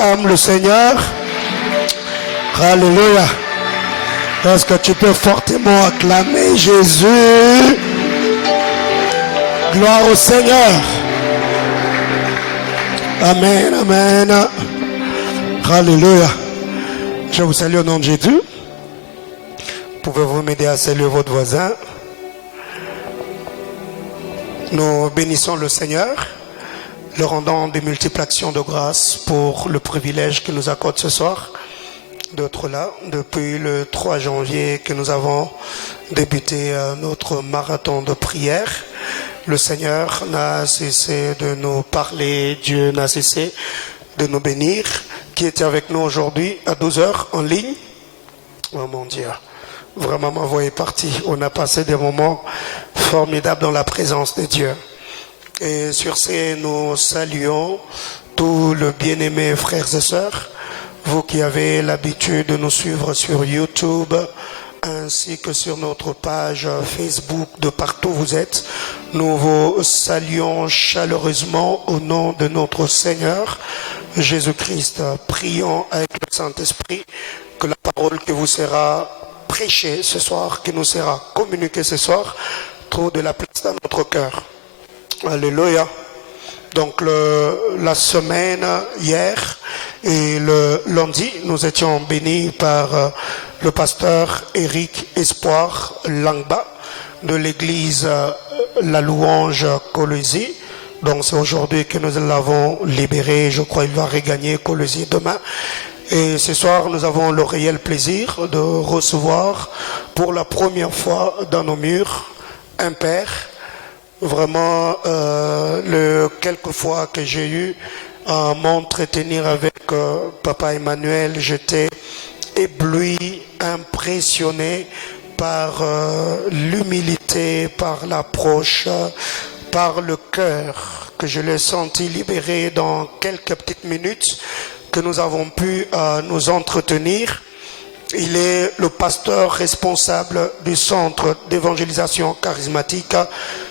acclame le Seigneur? Alléluia. Est-ce que tu peux fortement acclamer Jésus? Gloire au Seigneur. Amen, amen. Alléluia. Je vous salue au nom de Jésus. Pouvez-vous m'aider à saluer votre voisin? Nous bénissons le Seigneur, le rendant des multiples actions de grâce pour le privilège qu'il nous accorde ce soir d'être là depuis le 3 janvier que nous avons débuté notre marathon de prière. Le Seigneur n'a cessé de nous parler, Dieu n'a cessé de nous bénir. Qui était avec nous aujourd'hui à 12 heures en ligne? Oh mon Dieu, vraiment ma voix est partie. On a passé des moments formidables dans la présence de Dieu. Et sur ces, nous saluons tous les bien-aimés frères et sœurs, vous qui avez l'habitude de nous suivre sur YouTube, ainsi que sur notre page Facebook, de partout où vous êtes. Nous vous saluons chaleureusement au nom de notre Seigneur Jésus-Christ. Prions avec le Saint-Esprit que la parole qui vous sera prêchée ce soir, qui nous sera communiquée ce soir, trouve de la place dans notre cœur. Alléluia. Donc la semaine hier et le lundi, nous étions bénis par le pasteur Éric Espoir Langba de l'église La Louange Colosie. Donc c'est aujourd'hui que nous l'avons libéré. Je crois qu'il va regagner Colosie demain. Et ce soir, nous avons le réel plaisir de recevoir pour la première fois dans nos murs un père. Vraiment, quelques fois que j'ai eu à m'entretenir avec Papa Emmanuel, j'étais ébloui, impressionné par l'humilité, par l'approche, par le cœur que je l'ai senti libéré dans quelques petites minutes que nous avons pu nous entretenir. Il est le pasteur responsable du centre d'évangélisation charismatique,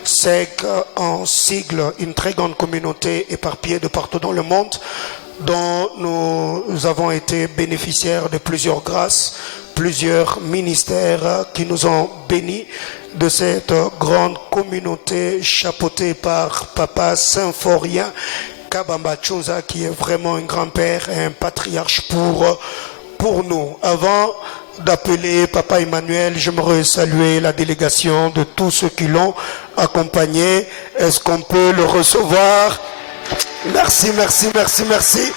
SEC en sigle, une très grande communauté éparpillée de partout dans le monde, dont nous avons été bénéficiaires de plusieurs grâces, plusieurs ministères qui nous ont bénis de cette grande communauté chapeautée par Papa Symphorien Kabamba Chosa, qui est vraiment un grand-père et un patriarche pour nous. Avant d'appeler Papa Emmanuel, j'aimerais saluer la délégation de tous ceux qui l'ont accompagné. Est-ce qu'on peut le recevoir? Merci, merci, merci, merci.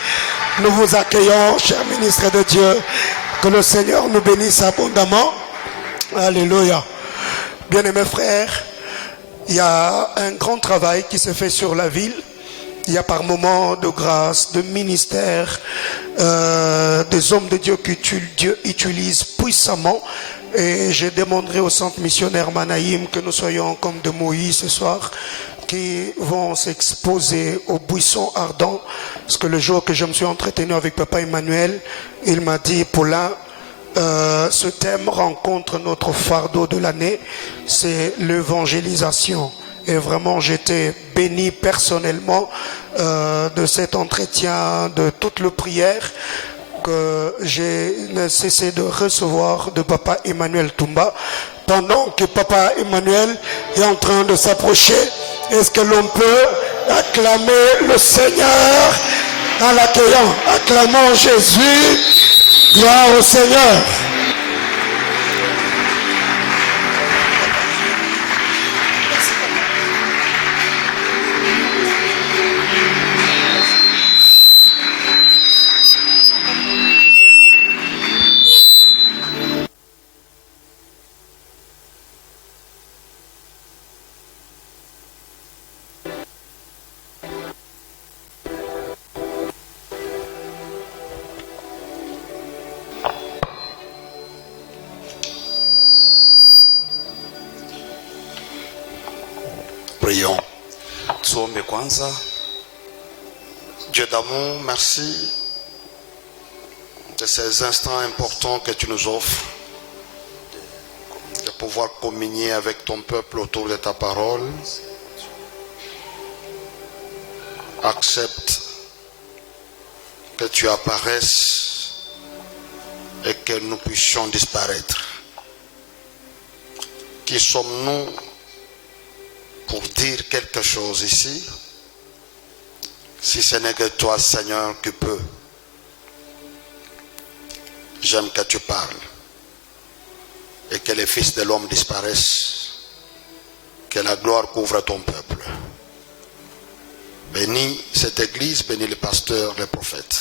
Nous vous accueillons, cher ministre de Dieu. Que le Seigneur nous bénisse abondamment. Alléluia. Bien-aimés frères, il y a un grand travail qui se fait sur la ville. Il y a par moments de grâce, de ministère, des hommes de Dieu que Dieu utilise puissamment. Et je demanderai au centre missionnaire Manaïm que nous soyons comme de Moïse ce soir, qui vont s'exposer au buisson ardent. Parce que le jour que je me suis entretenu avec Papa Emmanuel, il m'a dit, Paulin, ce thème rencontre notre fardeau de l'année, c'est l'évangélisation. Et vraiment, j'étais béni personnellement de cet entretien, de toute la prière que j'ai cessé de recevoir de Papa Emmanuel Toumba. Pendant que Papa Emmanuel est en train de s'approcher, est-ce que l'on peut acclamer le Seigneur en l'accueillant? Acclamons Jésus, gloire au Seigneur. Prions. Tuombe kwanza. Dieu d'amour, merci de ces instants importants que tu nous offres, de pouvoir communier avec ton peuple autour de ta parole. Accepte que tu apparaisses et que nous puissions disparaître. Qui sommes-nous pour dire quelque chose ici, si ce n'est que toi, Seigneur, qui peux? J'aime que tu parles et que les fils de l'homme disparaissent, que la gloire couvre ton peuple. Bénis cette église, bénis les pasteurs, les prophètes.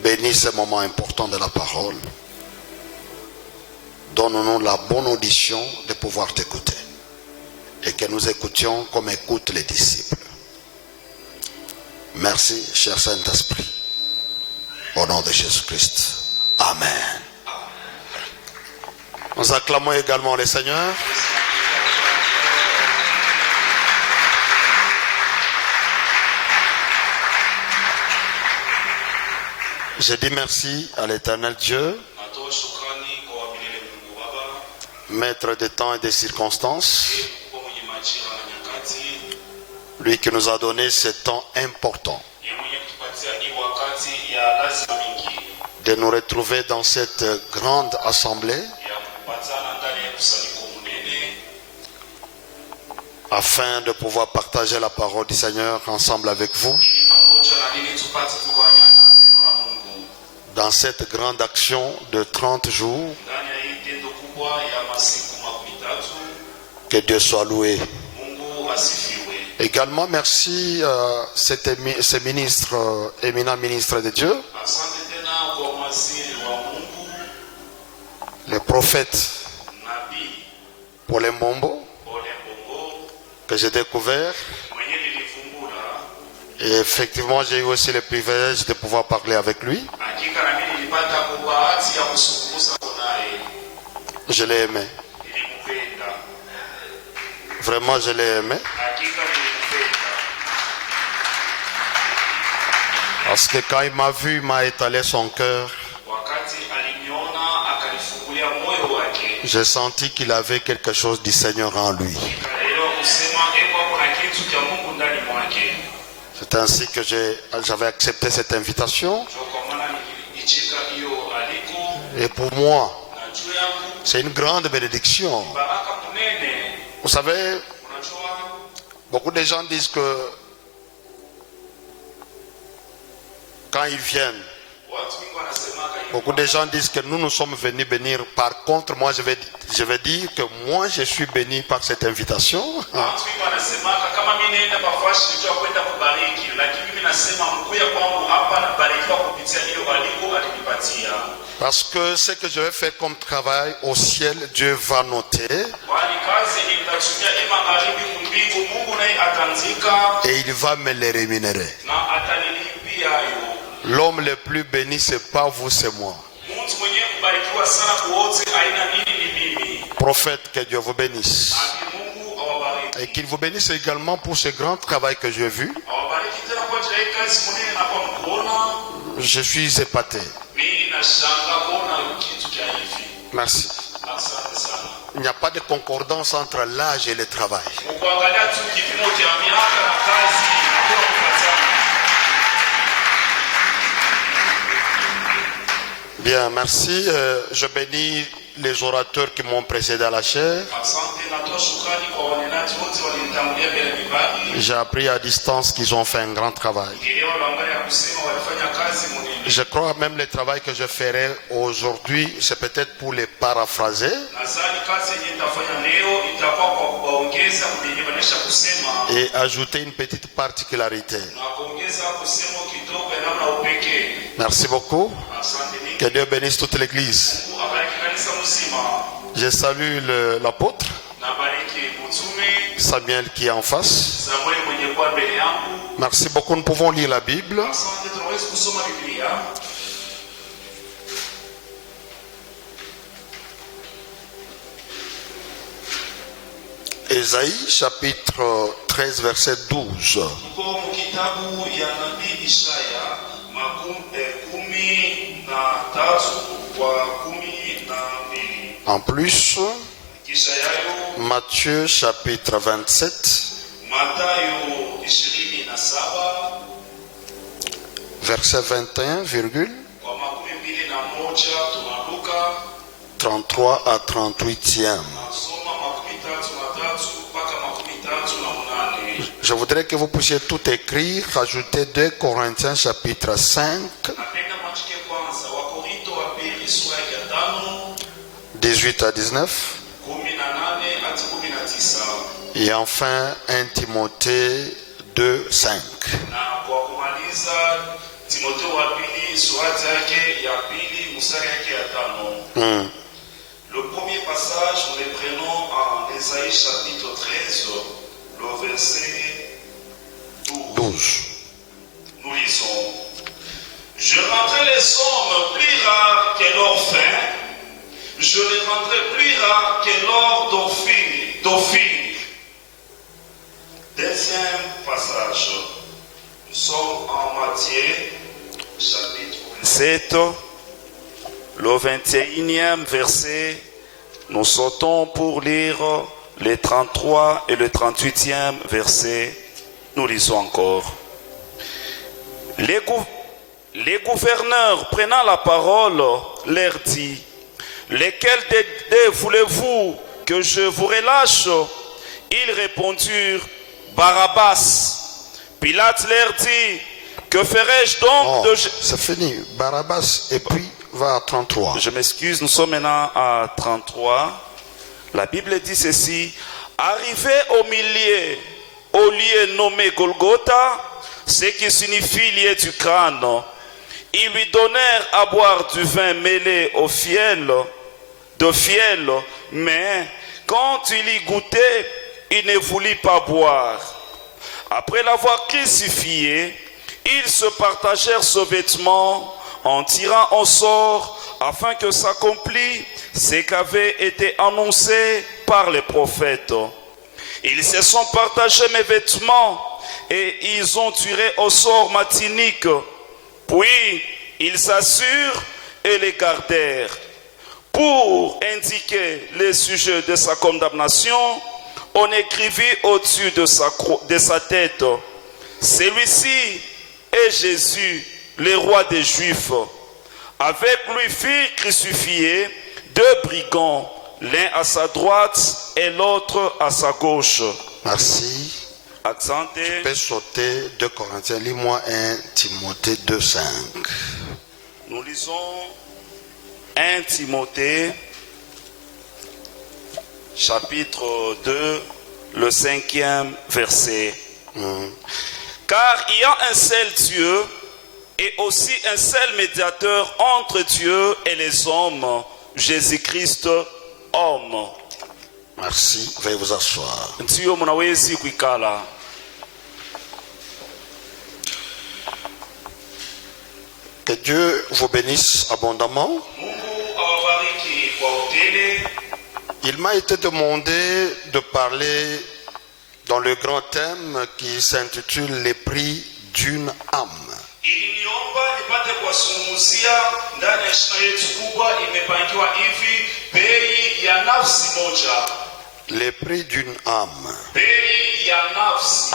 Bénis ce moment important de la parole. Donne-nous la bonne audition de pouvoir t'écouter. Et que nous écoutions comme écoutent les disciples. Merci, cher Saint-Esprit. Au nom de Jésus-Christ. Amen. Nous acclamons également le Seigneur. Je dis merci à l'Éternel Dieu, maître des temps et des circonstances, lui qui nous a donné ce temps important de nous retrouver dans cette grande assemblée afin de pouvoir partager la parole du Seigneur ensemble avec vous dans cette grande action de 30 jours. Que Dieu soit loué. Également, merci à ce ministre, éminent ministre de Dieu, le prophète Paul Mbombo, que j'ai découvert. Et effectivement, j'ai eu aussi le privilège de pouvoir parler avec lui. Je l'ai aimé. Vraiment, je l'ai aimé. Parce que quand il m'a vu, il m'a étalé son cœur. J'ai senti qu'il avait quelque chose du Seigneur en lui. C'est ainsi que j'avais accepté cette invitation. Et pour moi, c'est une grande bénédiction. Vous savez, beaucoup de gens disent que quand ils viennent, beaucoup de gens disent que nous sommes venus bénir. Par contre, moi je vais dire que moi je suis béni par cette invitation. Parce que ce que je vais faire comme travail au ciel, Dieu va noter. Et il va me les rémunérer. L'homme le plus béni, c'est pas vous, c'est moi. Prophète, que Dieu vous bénisse. Et qu'il vous bénisse également pour ce grand travail que j'ai vu. Je suis épaté. Merci. Il n'y a pas de concordance entre l'âge et le travail. Bien, merci. Je bénis les orateurs qui m'ont précédé à la chaire. J'ai appris à distance qu'ils ont fait un grand travail. Je crois même le travail que je ferai aujourd'hui, c'est peut-être pour les paraphraser et ajouter une petite particularité. Merci beaucoup. Que Dieu bénisse toute l'église. Je salue l'apôtre Samuel qui est en face. Merci beaucoup. Nous pouvons lire la Bible. Ésaïe chapitre 13 verset 12. En plus, Matthieu chapitre 27 verset 21, virgule, kwa makumi mbili na moja tunaruka 33 à 38e. nasoma makumi tatu na tatu mpaka makumi tatu na munane. Je voudrais que vous puissiez tout écrire, rajouter 2 Corinthiens chapitre 5, Napenda mwandike kwanza Wakorinto wa pili sura ya 5 18 à 19, 18 hadi 19. et enfin 1 Timothée 2, 5. Na kwa kumaliza Timotheo wa pili sura yake ya pili mstari yake ya 5. Le premier passage, nous le prenons en Ésaïe chapitre 13, le verset 12. Nous lisons: Je rendrai les hommes plus rares que l'or fin, je les rendrai plus rares que l'or d'Ophir. Deuxième passage, nous sommes en Matthieu chapitre 7, le 21e verset. Nous sautons pour lire les 33 et le 38e verset. Nous lisons encore. Les gouverneurs prenant la parole leur dit: Lesquels des voulez-vous que je vous relâche? Ils répondirent: Barabbas. Pilate leur dit: Que ferai-je donc de... C'est fini. Barabbas, et puis va à 33. Je m'excuse, nous sommes maintenant à 33. La Bible dit ceci: Arrivé au lieu nommé Golgotha, ce qui signifie lieu du crâne, ils lui donnèrent à boire du vin mêlé de fiel, mais quand il y goûtait, il ne voulut pas boire. Après l'avoir crucifié, ils se partagèrent ce vêtement en tirant au sort, afin que s'accomplisse ce qu'avait été annoncé par les prophètes. Ils se sont partagés mes vêtements et ils ont tiré au sort ma tunique. Puis ils s'assurent et les gardèrent. Pour indiquer le sujet de sa condamnation, on écrivit au-dessus de sa tête: Celui-ci est Jésus, le roi des Juifs. Avec lui furent crucifiés 2 brigands, l'un à sa droite et l'autre à sa gauche. Merci. Accenté. Tu peux sauter 2 Corinthiens. Lis-moi 1 Timothée 2, 5. Nous lisons 1 Timothée, chapitre 2, le 5e verset. Car il y a un seul Dieu et aussi un seul médiateur entre Dieu et les hommes, Jésus-Christ, homme. Merci. Veuillez vous asseoir. Ndiyo mnawezi kuikala. Que Dieu vous bénisse abondamment. Mungu awabariki kwa utele. Il m'a été demandé de parler dans le grand thème qui s'intitule Les prix d'une âme. Iliniomba nipate kuwazungumzia ndani ya shina yetu kubwa imepangiwa hivi: bei ya nafsi moja. Les prix d'une âme. Bei ya nafsi.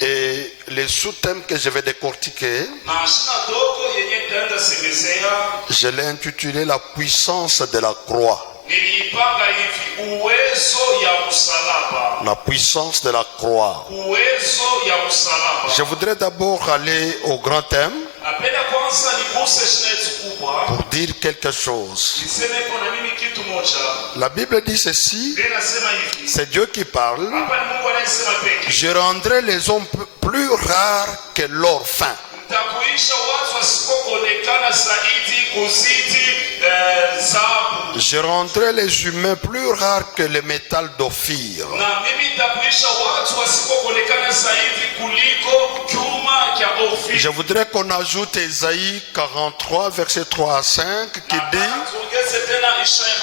Et les sous-thèmes que je vais décortiquer, Na shina dogo yenye nitaenda semezea, je l'ai intitulé La puissance de la croix. niliipanga hivi: uwezo ya msalaba. La puissance de la croix. Uwezo ya msalaba. Je voudrais d'abord aller au grand thème Napenda kwanza niguse shina yetu kubwa. pour dire quelque chose. Niseme kuna mimi kitu moja. La Bible dit ceci, Biblia inasema hivi. c'est Dieu qui parle. Hapa ni Mungu anayesema pekee. Je rendrai les hommes plus rares que l'or fin. Nitakuisha watu wasipokuonekana zaidi kuzidi dhahabu. Je rendrai les humains plus rares que le métal d'Ophir. Na mimi nitakuisha watu wasipokuonekana zaidi kuliko chuma cha Ofiri. Je voudrais qu'on ajoute Ésaïe 43, versets 3 à 5, qui dit, Tuongeze tena Isaya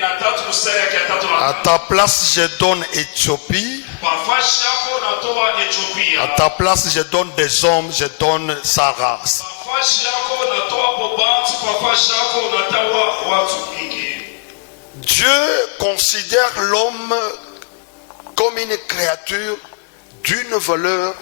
43 mstari yake ya 3 na 4. à ta place je donne Éthiopie, Nafasi yako natoa Ethiopia. à ta place je donne des hommes, je donne sa race. Nafasi yako natoa Bobantu, nafasi yako natoa watu mingi. Dieu considère l'homme comme une créature d'une valeur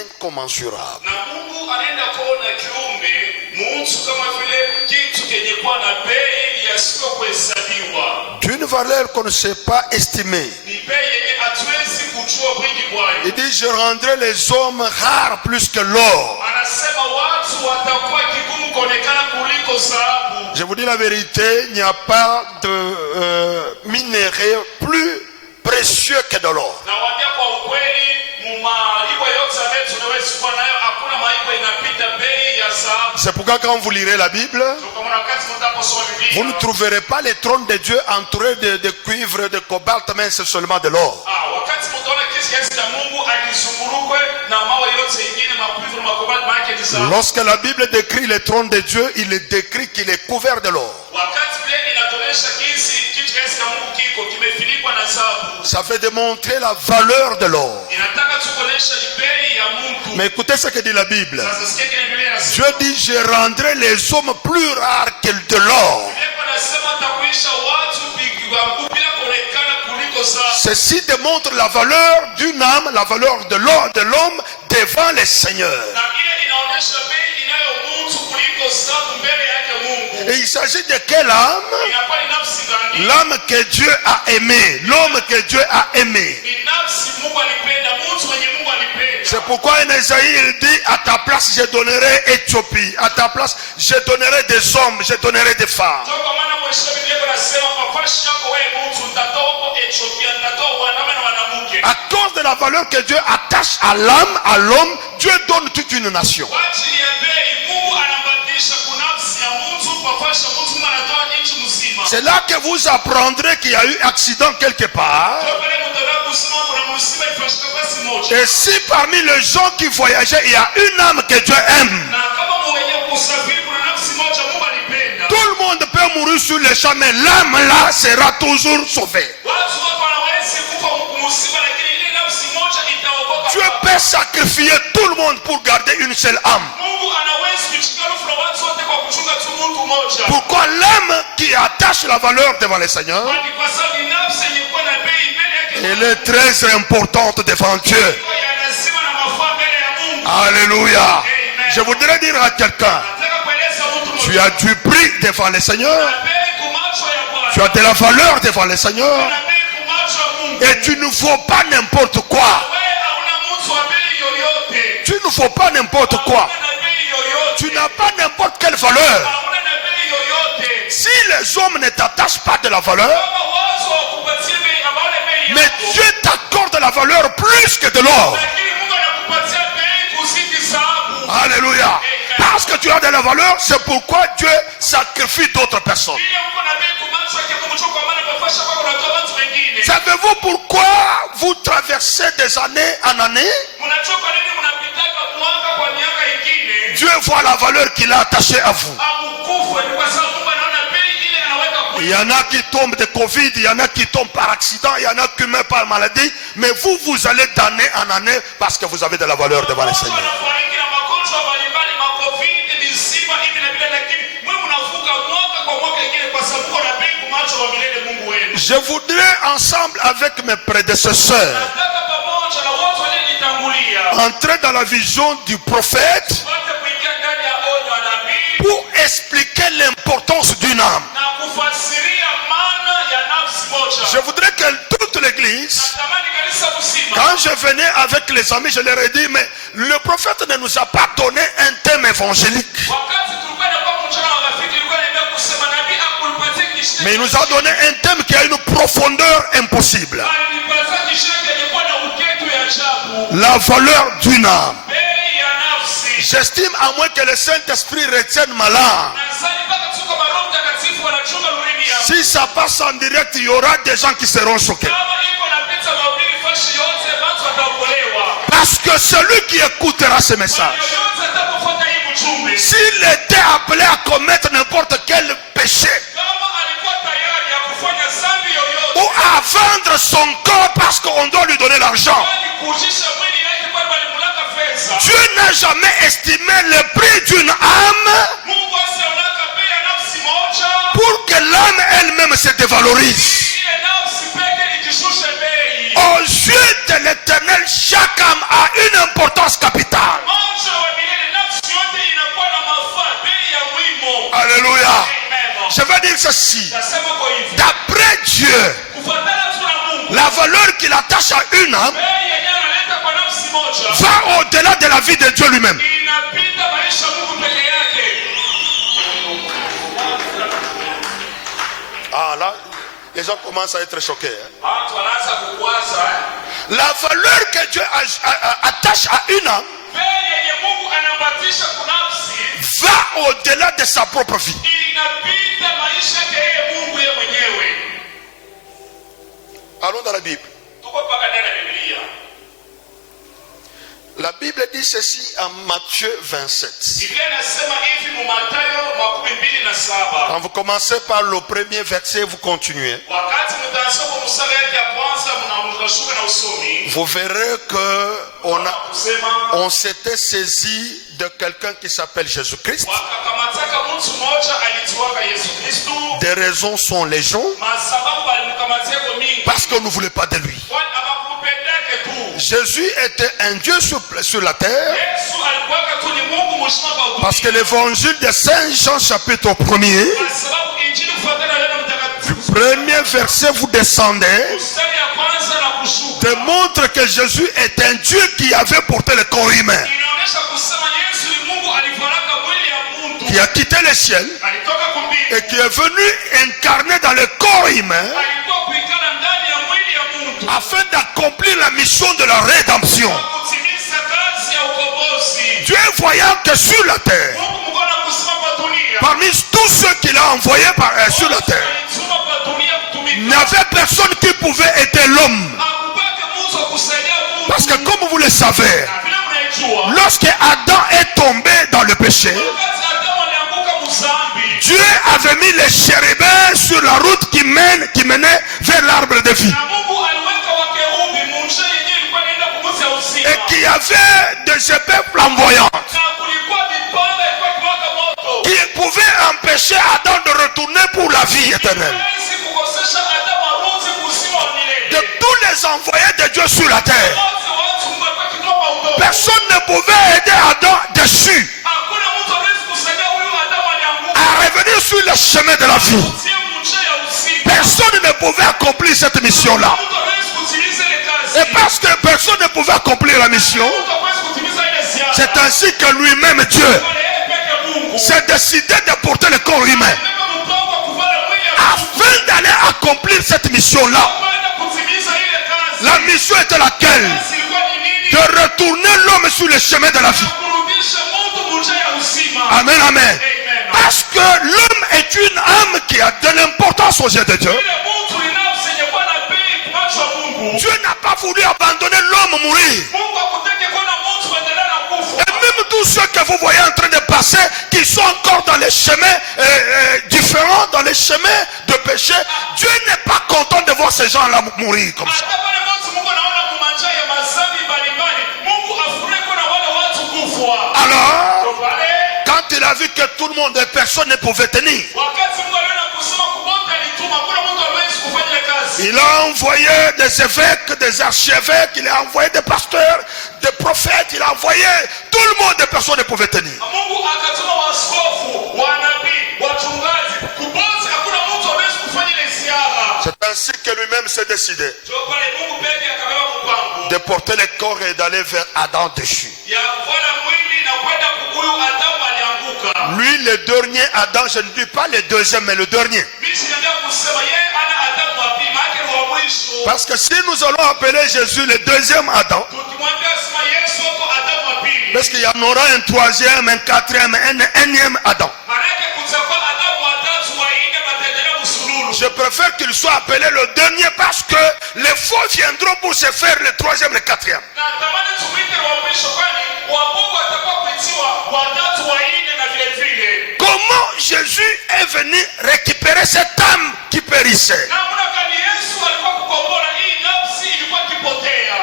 incommensurable. Na Mungu anaenda kuona kiumbe mtu kama vile kitu kenye kuwa na bei yasiyokuhesabiwa. D'une valeur qu'on ne sait pas estimer. Ni bei yenye hatuwezi kujua wingi wake. Il dit je rendrai les hommes rares plus que l'or. Anasema watu watakuwa kigumu kuonekana kuliko dhahabu. Je vous dis la vérité, il n'y a pas de minerai plus précieux que de l'or. Nawaambia kwa ukweli, mumaibo yote ambayo tunaweza kuwa nayo hakuna maibo inapita bei ya dhahabu. C'est pourquoi quand vous lirez la Bible, vous ne trouverez pas les trônes de Dieu entourés de cuivre, de cobalt, mais c'est seulement de l'or. Lorsque la Bible décrit les trônes de Dieu, il est décrit qu'il est couvert de l'or. Ça fait démontrer la valeur de l'or. Mais écoutez ce que dit la Bible. Dieu dit, je rendrai les hommes plus rares que de l'or. Ceci démontre la valeur d'une âme, la valeur de l'homme devant les seigneurs. Et il s'agit de quelle âme? L'âme que Dieu a aimée, l'homme que Dieu a aimé. C'est pourquoi en Ésaïe il dit, à ta place je donnerai Éthiopie, à ta place je donnerai des hommes, je donnerai des femmes. À cause de la valeur que Dieu attache à l'âme, à l'homme, Dieu donne toute une nation. C'est là que vous apprendrez qu'il y a eu accident quelque part. Et si parmi les gens qui voyageaient, il y a une âme que Dieu aime, tout le monde peut mourir sur le champ, mais l'âme là sera toujours sauvée. Dieu peut sacrifier tout le monde pour garder une seule âme. Pourquoi l'âme qui attache la valeur devant le Seigneur, elle est très importante devant Dieu. Alléluia. Je voudrais dire à quelqu'un, tu as du prix devant le Seigneur, tu as de la valeur devant le Seigneur, et tu ne vaux pas n'importe quoi. Tu ne vaux pas n'importe quoi. Tu n'as pas n'importe quelle valeur. Si les hommes ne t'attachent pas de la valeur, mais Dieu t'accorde la valeur plus que de l'or. Alléluia. Parce que tu as de la valeur, c'est pourquoi Dieu sacrifie d'autres personnes. Savez-vous pourquoi vous traversez des années en année? Dieu voit la valeur qu'il a attachée à vous. Il y en a qui tombent de Covid, il y en a qui tombent par accident, il y en a qui meurent par maladie, mais vous allez d'année en année parce que vous avez de la valeur devant le Seigneur. Je voudrais ensemble avec mes prédécesseurs entrer dans la vision du prophète pour expliquer l'importance d'une âme. Je voudrais que toute l'église, quand je venais avec les amis, je leur ai dit, mais le prophète ne nous a pas donné un thème évangélique, mais il nous a donné un thème qui a une profondeur impossible. La valeur d'une âme. J'estime à moins que le Saint-Esprit retienne ma langue. Si ça passe en direct, il y aura des gens qui seront choqués. Parce que celui qui écoutera ce message, s'il était appelé à commettre n'importe quel péché, ou à vendre son corps parce qu'on doit lui donner l'argent, Dieu n'a jamais estimé le prix d'une âme pour que l'âme elle-même se dévalorise. Aux yeux de l'Éternel, chaque âme a une importance capitale. Alléluia. Je vais dire ceci. D'après Dieu, la valeur qu'il attache à une âme va au-delà de la vie de Dieu lui-même. Ah là, les gens commencent à être choqués. La valeur que Dieu attache à une âme va au-delà de sa propre vie. Allons dans la Bible. La Bible dit ceci en Matthieu 27. Quand vous commencez par le premier verset, vous continuez. Vous verrez que on s'était saisi de quelqu'un qui s'appelle Jésus-Christ. Des raisons sont légion parce qu'on ne voulait pas de lui. Jésus était un Dieu sur la terre parce que l'évangile de Saint Jean chapitre 1er, du premier verset vous descendez, démontre que Jésus est un Dieu qui avait porté le corps humain, qui a quitté le ciel et qui est venu incarner dans le corps humain afin d'accomplir la mission de la rédemption. Dieu voyant que sur la terre, parmi tous ceux qu'il a envoyés sur la terre, il n'y avait personne qui pouvait aider l'homme. Parce que comme vous le savez, lorsque Adam est tombé dans le péché, Dieu avait mis les chérubins sur la route qui menait vers l'arbre de vie. Et qui avait des épées flamboyantes qui pouvaient empêcher Adam de retourner pour la vie éternelle. De tous les envoyés de Dieu sur la terre, personne ne pouvait aider Adam dessus à revenir sur le chemin de la vie. Personne ne pouvait accomplir cette mission-là. Et parce que personne ne pouvait accomplir la mission, c'est ainsi que lui-même Dieu s'est décidé de porter le corps humain afin d'aller accomplir cette mission-là. La mission était laquelle? De retourner l'homme sur le chemin de la vie. Amen, amen. Parce que l'homme est une âme qui a de l'importance aux yeux de Dieu. Dieu n'a pas voulu abandonner l'homme mourir. Et même tous ceux que vous voyez en train de passer, qui sont encore dans les chemins différents, dans les chemins de péché, Dieu n'est pas content de voir ces gens-là mourir comme ça. Alors, quand il a vu que tout le monde et personne ne pouvait tenir, il a envoyé des évêques, des archevêques, il a envoyé des pasteurs, des prophètes, il a envoyé tout le monde et personne ne pouvait tenir. C'est ainsi que lui-même s'est décidé de porter le corps et d'aller vers Adam déchu. Lui, le dernier Adam, je ne dis pas le deuxième, mais le dernier. Parce que si nous allons appeler Jésus le deuxième Adam, parce qu'il y en aura un troisième, un quatrième, un énième Adam. Je préfère qu'il soit appelé le dernier parce que les faux viendront pour se faire le troisième, le quatrième. Comment Jésus est venu récupérer cette âme qui périssait?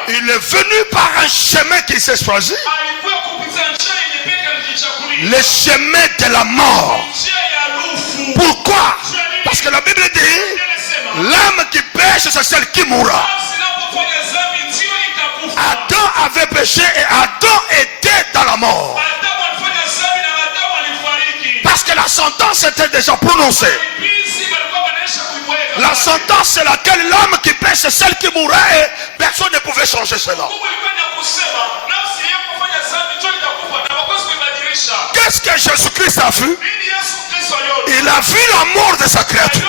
Il est venu par un chemin qui s'est choisi. Le chemin de la mort. Pourquoi? Parce que la Bible dit, l'âme qui pêche, c'est celle qui mourra. avait péché et Adam était dans la mort. Parce que la sentence était déjà prononcée. La sentence c'est laquelle l'homme qui pêche c'est celle qui mourrait et personne ne pouvait changer cela. Qu'est-ce que Jésus-Christ a vu? Il a vu la mort de sa créature.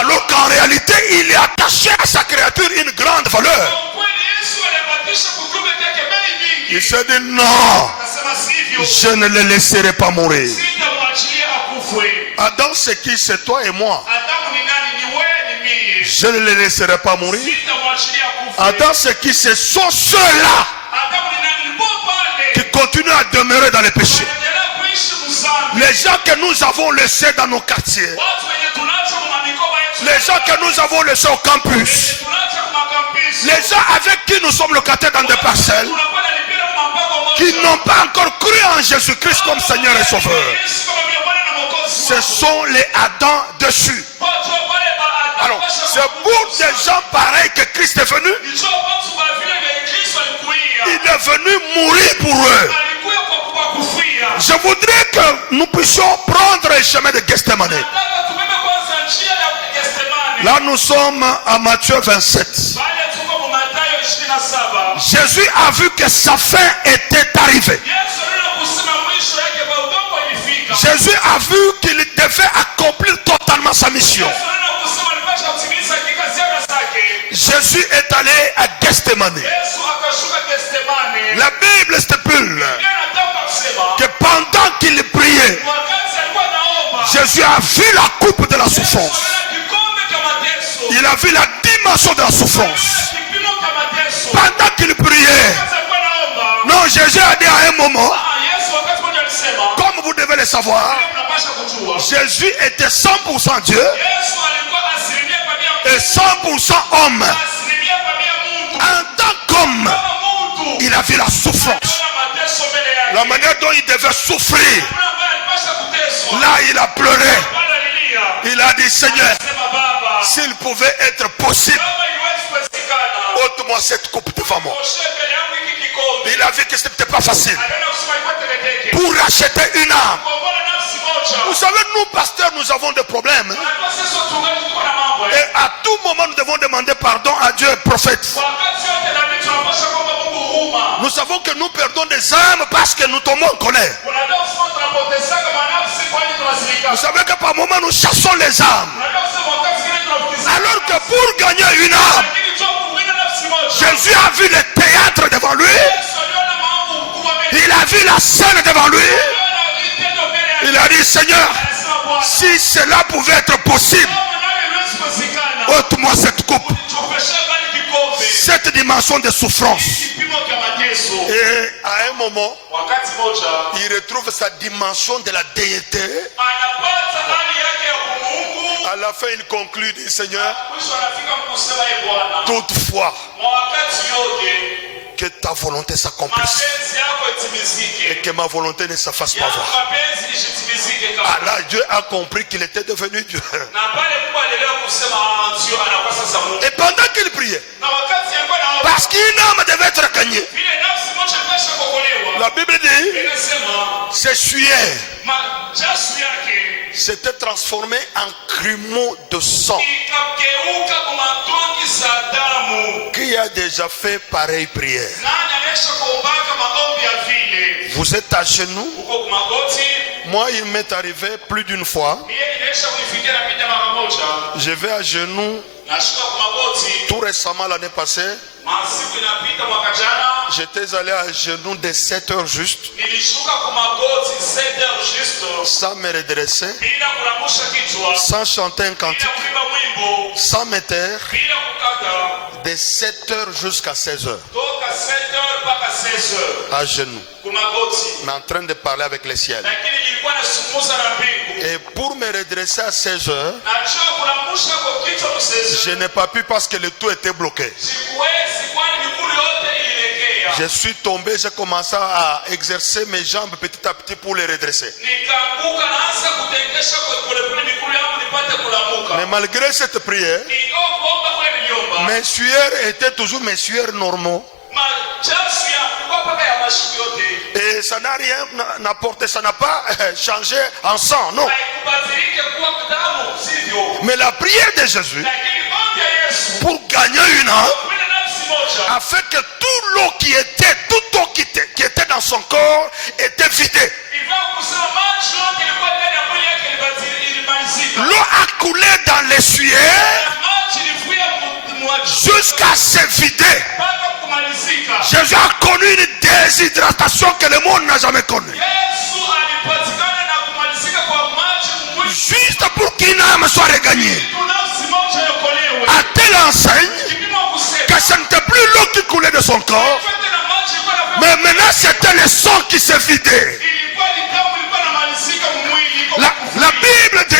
Alors qu'en réalité, il est attaché à sa créature une grande valeur. Il s'est dit non, je ne le laisserai pas mourir. Adam, c'est qui? C'est toi et moi. Je ne le laisserai pas mourir. Adam, c'est qui? Ce sont ceux-là qui continuent à demeurer dans les péchés. Les gens que nous avons laissés dans nos quartiers. Les gens que nous avons laissés au campus. Les gens avec qui nous sommes locataires dans des parcelles. Qui n'ont pas encore cru en Jésus-Christ comme Seigneur et Sauveur. Ce sont les Adams dessus. Alors, c'est pour des gens pareils que Christ est venu. Il est venu mourir pour eux. Je voudrais que nous puissions prendre le chemin de Gethsemane. Là, nous sommes à Matthieu 27. Jésus a vu que sa fin était arrivée. Jésus a vu qu'il devait accomplir totalement sa mission. Jésus est allé à Gethsemane. La Bible stipule que pendant qu'il priait, Jésus a vu la coupe de la souffrance. Il a vu la dimension de la souffrance. Pendant qu'il priait, non, Jésus a dit à un moment, comme vous devez le savoir, Jésus était 100% Dieu et 100% homme. En tant qu'homme, il a vu la souffrance. La manière dont il devait souffrir. Là, il a pleuré. Il a dit, Seigneur, s'il pouvait être possible, ôte-moi cette coupe devant moi. Il a vu que ce n'était pas facile. Pour racheter une âme. Vous savez, nous, pasteurs, nous avons des problèmes. Et à tout moment, nous devons demander pardon à Dieu, prophète. Nous savons que nous perdons des âmes parce que nous tombons en colère. Vous savez que par moment, nous chassons les âmes. Alors que pour gagner une âme, Jésus a vu le théâtre devant lui. Il a vu la scène devant lui. Il a dit, Seigneur, si cela pouvait être possible, ôte-moi cette coupe. Cette dimension de souffrance. Et à un moment, il retrouve sa dimension de la déité. À la fin, il conclut, dit, Seigneur, toutefois, que ta volonté s'accomplisse et que ma volonté ne se fasse pas voir. Alors Dieu a compris qu'il était devenu Dieu. Et pendant qu'il priait, parce qu'une âme devait être gagnée, la Bible dit, ses suaires s'était transformé en grumeaux de sang. Qui a déjà fait pareille prière? Vous êtes à genoux. Moi, il m'est arrivé plus d'une fois. Je vais à genoux. Tout récemment, l'année passée, j'étais allé à genoux de 7 heures juste, sans me redresser, sans chanter un cantique, sans me taire, de 7 heures jusqu'à 16 heures, à genoux, mais en train de parler avec le ciel. Et pour me redresser à 16 heures, je n'ai pas pu parce que le tout était bloqué. Je suis tombé, j'ai commencé à exercer mes jambes petit à petit pour les redresser. Mais malgré cette prière, mes sueurs étaient toujours mes sueurs normaux. ça n'a rien apporté, ça n'a pas changé en sang, non. haikubadilike kuwa damu, sivyo? Mais la prière de Jésus, Lakini ombi ya Yesu pour gagner une âme, kwenda nafsi moja, a fait que toute l'eau qui était dans son corp était vidée. ilikuwa kusema maji yote ilikuwa ndani ya mwili yake ilimalizika. L'eau a coulé dans les sueurs Maji ilivuja mwaji jusqu'à se vider. mpaka kumalizika. Jésus a connu une déshydratation que le monde n'a jamais connue. Yesu alipatikana na kumalizika kwa maji mwili Juste pour qu'une âme soit regagnée. nafsi moja yokolewe. À telle enseigne Kipimo kusema que ce n'était plus l'eau qui coulait de son corps, yote na maji ilikuwa na mais maintenant c'était le sang qui se vidait. ilikuwa ni damu ilikuwa inamalizika mwili. La Bible dit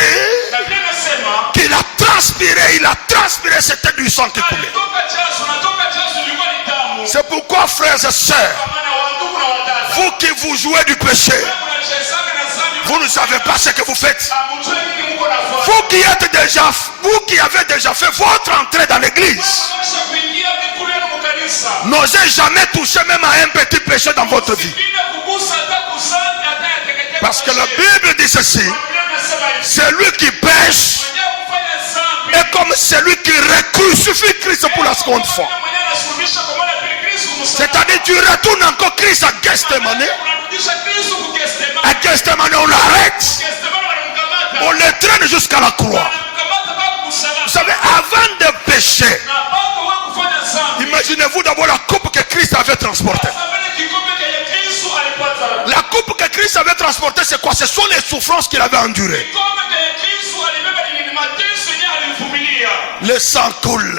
Na Biblia inasema qu'il a transpiré, c'était du sang qui coulait. alitoka jasho ilikuwa ni damu. C'est pourquoi, frères et sœurs, Kwa maana wandugu na wadada, vous qui vous jouez du péché, mnachezana na dhambi, vous ne savez pas ce que vous faites. hamjui nini mko nafanya. Vous qui avez déjà fait votre entrée dans l'église, Mnaweza kuingia mikulu yenu mkanisa. n'osez jamais toucher même à un petit péché dans votre vie. Bila kugusa hata kusali hata yateketeka. Parce que la Bible dit ceci, Biblia inasema hivi. celui qui pêche Mwenye kufanya dhambi est comme celui qui crucifie Christ pour la seconde fois. mwenye anasulubisha kwa mara ya pili Kristo msalaba. C'est-à-dire tu retournes encore Christ à Gethsemane. Unarudisha Kristo kugestema. À Gethsemane on l'arrête, Gestema wanamkamata. on le traîne jusqu'à la croix. Wanamkamata mpaka msalaba. Vous savez, avant de pécher, Na mpaka wewe kufanya dhambi. imaginez-vous d'abord la coupe que Christ avait transportée. Sabele kikombe kenye Kristo alipata. La coupe que Christ avait transportée, c'est quoi? Ce sont les souffrances qu'il avait endurées. Kikombe kenye Kristo alibeba ni mateso yenye alivumilia. Le sang coule.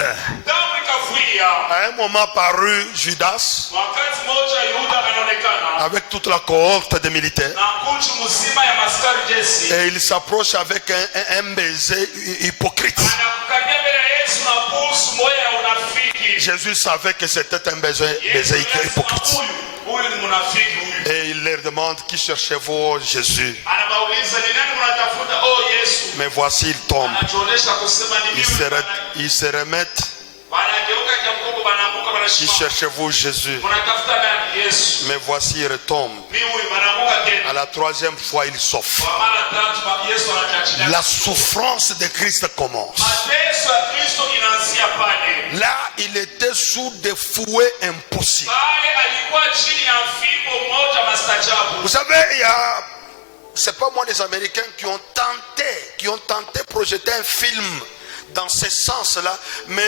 Damu ikavuja. À un moment parut Judas Wakati moja Yuda anaonekana avec toute la cohorte de militaires na kundi mzima ya maskari jeshi. et il s'approche avec un baiser hypocrite. Anakukaribia mbele ya Yesu na busu moja ya unafiki. Jésus savait que c'était un baiser hypocrite. Huyu ni mnafiki huyu. Et il leur demande, qui cherchez-vous, Jésus? Anabauliza ni nani mnatafuta? Oh Yesu. Mais voici, il tombe. Anajionyesha kusema ni mimi. Ils se remettent. Wanageuka jamgongo banaanguka Qui banashika. cherchez-vous, Jésus? Mnatafuta nani? Yesu. Mais voici, il retombe. Mimi huyu banaanguka tena. À la troisième fois, il souffre. Kwa mara tatu Yesu anachachia. La souffrance de Christ commence. Mateso ya Kristo inaanzia pale. Là, il était sous des fouets impossibles. Pale alikuwa chini ya fimbo moja mastajabu. Vous savez, c'est pas moi les Américains qui ont tenté de projeter un film dans ce sens-là, mais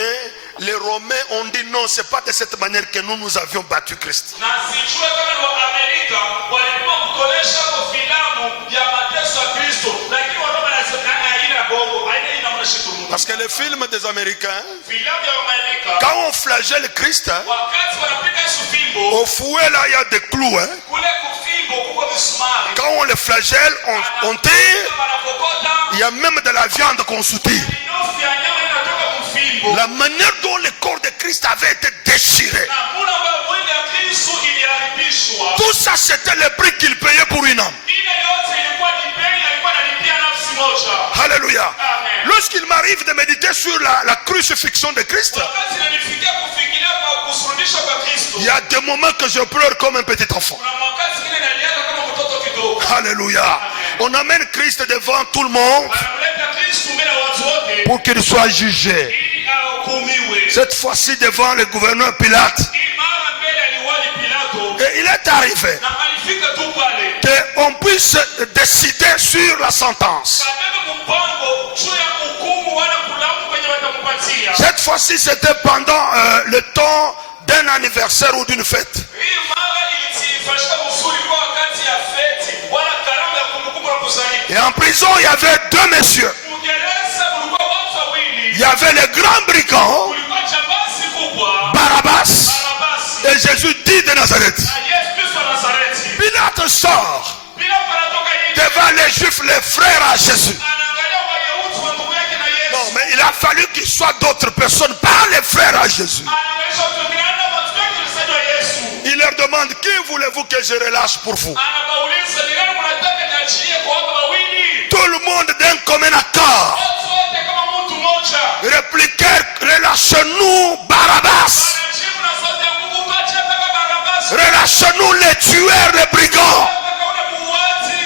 les Romains ont dit non, c'est pas de cette manière que nous avions battu Christ. Na sijue kama ni Waamerika walikuwa kutonesha kwa filamu ya mateso ya Kristo, lakini Waroma wanasema haina bongo, haina mnashukuru. Parce que les films des Américains, Filamu ya Waamerika quand on flagelle Christ, wakati wanapiga sufimbo, au fouet là, il y a des clous. kule kufimbo kuko misumari. Quand on les flagelle, on tire, Wanakokota il y a même de la viande qu'on soutire. minofu ya nyama inatoka mfimbo. La manière dont le corps de Christ avait été déchiré, Na muna ambayo mwili ya Kristo iliharibishwa. tout ça c'était le prix qu'il payait pour une âme. Ile yote ilikuwa ni bei, alikuwa analipia nafsi moja. Alléluia. Amen. Lorsqu'il m'arrive de méditer sur la crucifixion de Christ, Wakati nilifikia kufikiria kwa kusulubishwa kwa Kristo, il y a des moments que je pleure comme un petit enfant. kuna wakati kile naliaka kama mtoto kidogo. Alléluia. On amène Christ devant tout le monde Wanamleta Kristo mbele ya watu wote pour qu'il soit jugé. ili ahukumiwe. Cette fois-ci devant le gouverneur Pilate. Hii mara mbele ya liwali Pilato, Et il est arrivé na alifika tu pale qu'on puisse décider sur la sentence. kabebe mpango juu ya hukumu wala kulamu kwenye watampatia. Cette fois-ci c'était pendant le temps d'un anniversaire ou d'une fête. Hii mara ilitifashika mzuri kwa wakati ya feti wala karamu ya kumbukumbu la kuzaliwa. Et en prison il y avait deux messieurs. Uingereza kulikuwa watu wawili. Il y avait le grand brigand Kulikuwa jambazi kubwa Barabbas Barabasi et Jésus dit de Nazareth. na Yesu Kristo wa Nazareti. Pilate sort Pilato anatoka nje, devant les Juifs, les frères à Jésus. anaangalia Wayahudi wa ndugu yake na Yesu. Non, mais il a fallu qu'il soit d'autres personnes, pas les frères à Jésus. Anaonyesha utumiana watu wake msaidizi wa Yesu. Il leur demande, qui voulez-vous que je relâche pour vous? Anabauliza ni nani mnataka niachilie kwa watu wawili? Tout le monde d'un commun accord Watu wote kama mtu mmoja. répliquèrent, relâchez-nous Barabbas. Anajibu na sauti ya Mungu, pacha mpaka Barabasi. Relâchez-nous nous les tueurs, les brigands,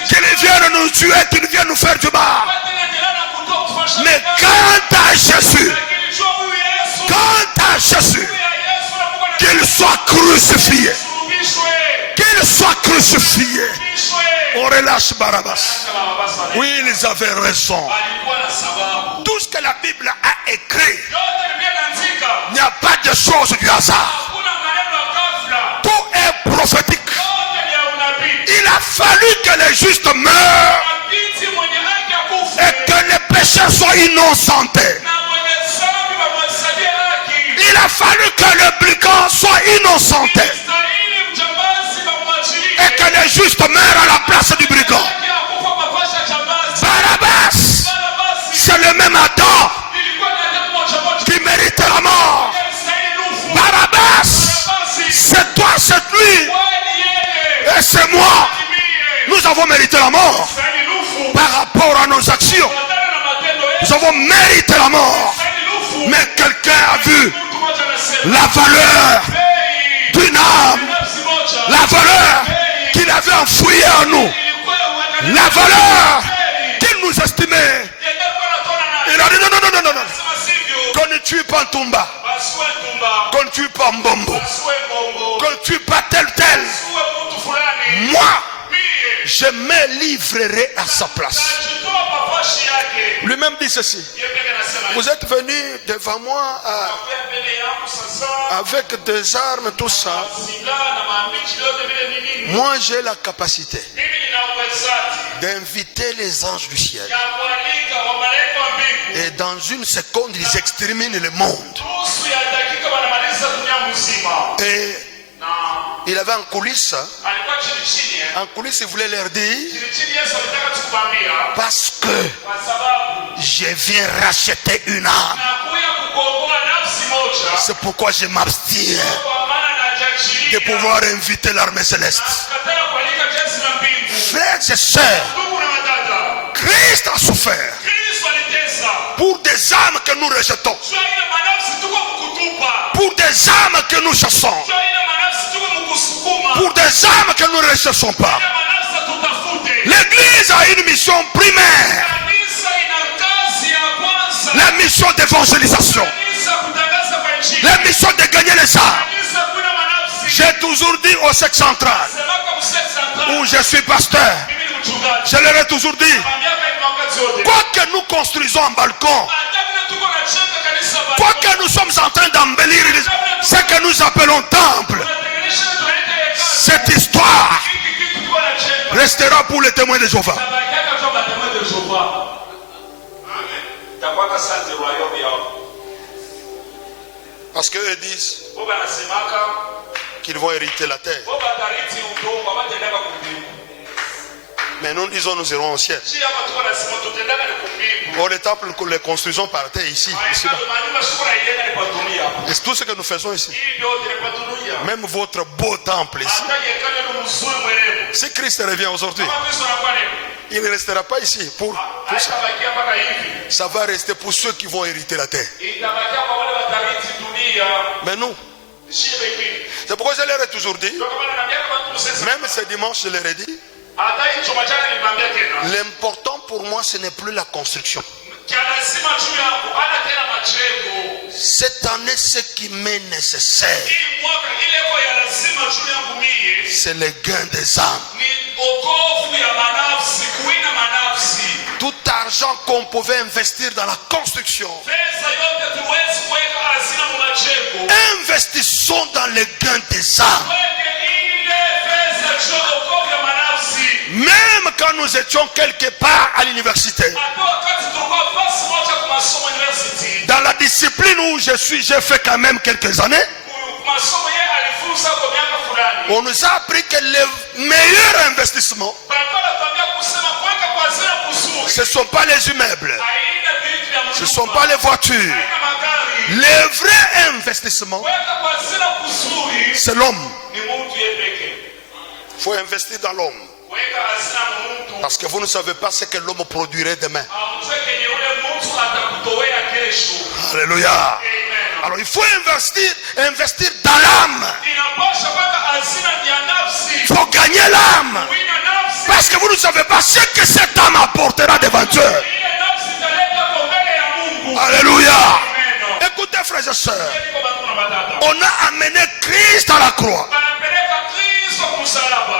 qu'ils viennent nous tuer, qu'ils viennent nous faire du mal. Mais quant à Jésus, qu'il soit crucifié, qu'il soit crucifié. On relâche Barabbas. Oui, ils avaient raison. Tout ce que la Bible a écrit, il n'y a pas de choses du hasard. Tout est prophétique. Il a fallu que les justes meurent et que les pécheurs soient innocentés. Il a fallu que le brigand soit innocenté et que les justes meurent à la place du brigand. Barabbas, c'est le même Adam qui mérite la mort. Barabbas, c'est toi, c'est lui et c'est moi. Nous avons mérité la mort par rapport à nos actions. Nous avons mérité la mort. Mais quelqu'un a vu la valeur d'une âme, la valeur qu'il avait enfouie en nous, la valeur qu'il nous estimait. Il a dit non. Qu'on ne tue pas Tumba, qu'on ne tue pas Mbombo, qu'on ne tue pas tel. Moi, je me livrerai à sa place. Lui-même dit ceci. Vous êtes venu devant moi avec des armes, tout ça. Moi, j'ai la capacité d'inviter les anges du ciel. Et dans une seconde, ils exterminent le monde. Et il avait en coulisses, il voulait leur dire, parce que je viens racheter une âme. C'est pourquoi je m'abstiens de pouvoir inviter l'armée céleste. Frères et sœurs, Christ a souffert pour des âmes que nous rejetons, pour des âmes que nous chassons, pour des âmes que nous ne recherchons pas. L'église a une mission primaire, la mission d'évangélisation, la mission de gagner les âmes. J'ai toujours dit au sexe central, où je suis pasteur, je leur ai toujours dit, quoi que nous construisons un balcon, quoi que nous sommes en train d'embellir ce que nous appelons temple, cette histoire restera pour les témoins de Jéhovah. Parce qu'eux disent qu'ils vont hériter la terre. Mais nous disons nous irons au ciel. Or les temples que les construisons par terre ici. Et c'est tout ce que nous faisons ici. Même votre beau temple ici. Si Christ revient aujourd'hui, il ne restera pas ici pour ça. Ça va rester pour ceux qui vont hériter la terre. Mais nous, c'est pourquoi je leur ai toujours dit, même ce dimanche je leur ai dit, l'important pour moi ce n'est plus la construction. Cette année, ce qui m'est nécessaire, c'est le gain des âmes. Tout argent qu'on pouvait investir dans la construction, investissons dans le gain des âmes. Même quand nous étions quelque part à l'université, dans la discipline où je suis, j'ai fait quand même quelques années. On nous a appris que le meilleur investissement, ce ne sont pas les immeubles, ce ne sont pas les voitures. Le vrai investissement, c'est l'homme. Il faut investir dans l'homme. Parce que vous ne savez pas ce que l'homme produirait demain. Alléluia. Alors il faut investir dans l'âme. pour gagner l'âme. Parce que vous ne savez pas ce que cette âme apportera devant Dieu. Alléluia. Écoutez frères et sœurs, on a amené Christ à la croix.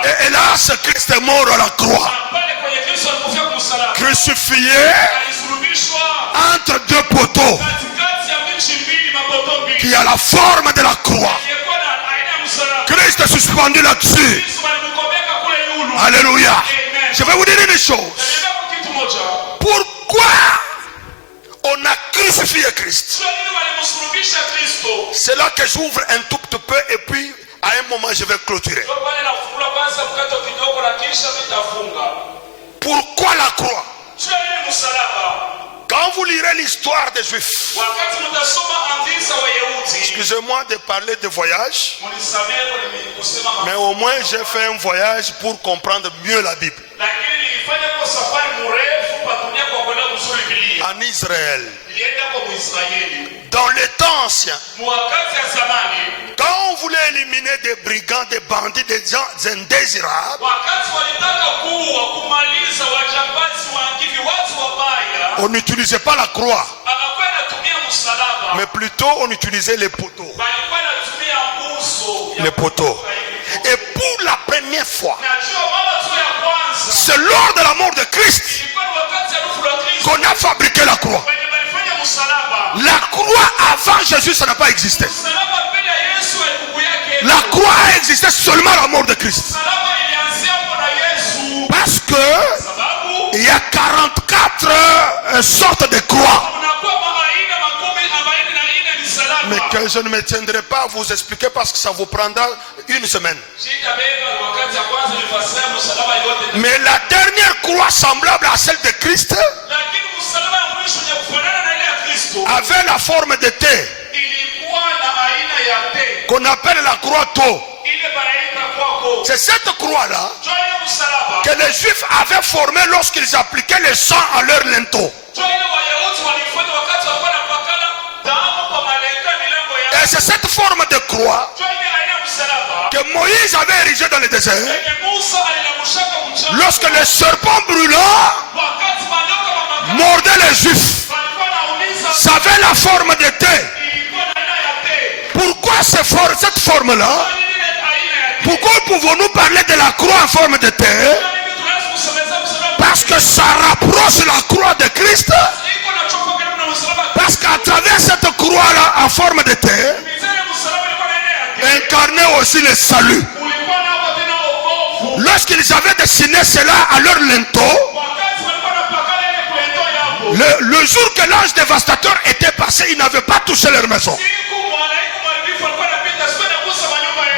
Et hélas, Christ est mort à la croix, crucifié entre deux poteaux, qui a la forme de la croix. Christ est suspendu là-dessus. Alléluia. Je vais vous dire une chose. Pourquoi on a crucifié Christ? C'est là que j'ouvre un tout petit peu et puis à un moment je vais clôturer. Pourquoi la croix? Quand vous lirez l'histoire des Juifs, excusez-moi de parler de voyage, mais au moins j'ai fait un voyage pour comprendre mieux la Bible. En Israël, dans les temps anciens, quand on voulait éliminer des brigands, des bandits, des gens indésirables, on n'utilisait pas la croix, mais plutôt on utilisait les poteaux. Les poteaux. Et pour la première fois, c'est lors de la mort de Christ qu'on a fabriqué la croix. La croix avant Jésus, ça n'a pas existé. La croix a existé seulement à la mort de Christ. Parce que il y a 44 sortes de croix. Mais que je ne me tiendrai pas à vous expliquer parce que ça vous prendra une semaine. Mais la dernière croix semblable à celle de Christ avait la forme de T, qu'on appelle la croix Tau. C'est cette croix-là que les Juifs avaient formée lorsqu'ils appliquaient le sang à leur linteau. Et c'est cette forme de croix que Moïse avait érigée dans le désert. Lorsque le serpent brûlant mordait les Juifs, ça avait la forme de T. Pourquoi cette forme-là? Pourquoi pouvons-nous parler de la croix en forme de T? Parce que ça rapproche la croix de Christ. Parce qu'à travers cette croix-là en forme de T, incarnait aussi le salut. Lorsqu'ils avaient dessiné cela à leur linteau, le jour que l'ange dévastateur était passé, ils n'avaient pas touché leur maison.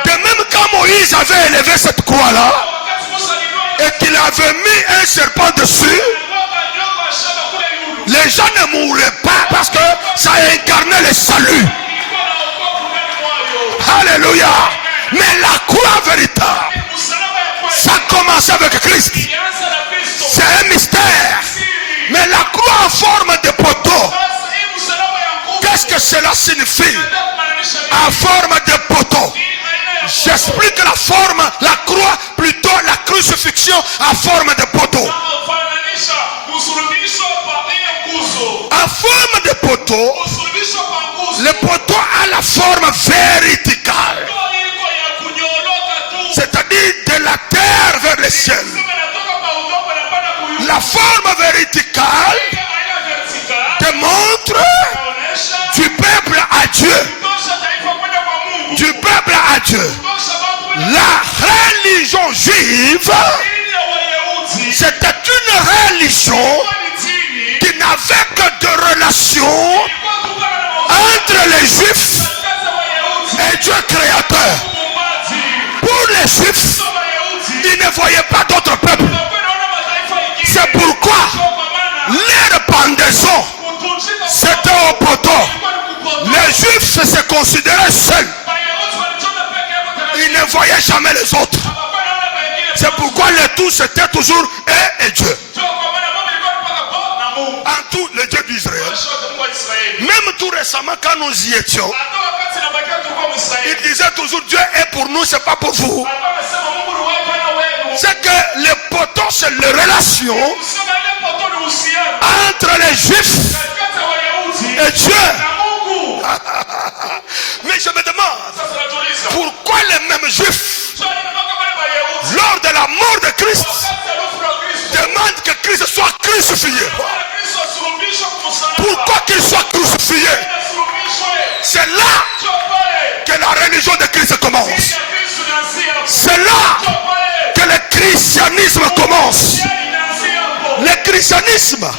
De même quand Moïse avait élevé cette croix-là et qu'il avait mis un serpent dessus, les gens ne mouraient pas parce que ça incarnait le salut. Alléluia. Mais la croix véritable, ça commence avec Christ. C'est un mystère. Mais la croix en forme de poteau, qu'est-ce que cela signifie? En forme de poteau. J'explique la forme, la croix, plutôt la crucifixion en forme de poteau. En forme de poteau, le poteau a la forme verticale, c'est-à-dire de la terre vers le ciel. La forme verticale démontre du peuple à Dieu. Du peuple à Dieu. La religion juive, c'était une religion qui n'avait que de relations entre les Juifs et Dieu créateur. Pour les Juifs, ils ne voyaient pas d'autres peuples. C'est pourquoi leur pendaison, c'était au poteau. Les Juifs se considéraient seuls. Ils ne voyaient jamais les autres. C'est pourquoi le tout c'était toujours eux et Dieu. En tout, le Dieu d'Israël. Même tout récemment, quand nous y étions, il disait toujours Dieu est pour nous, c'est pas pour vous. C'est que les poteaux, c'est les relations entre les Juifs et Dieu. Mais je me demande, pourquoi les mêmes Juifs, lors de la mort de Christ, demandent que Christ soit crucifié? Pourquoi qu'il soit crucifié? C'est là que la religion de Christ commence. C'est là que le christianisme commence. Le christianisme,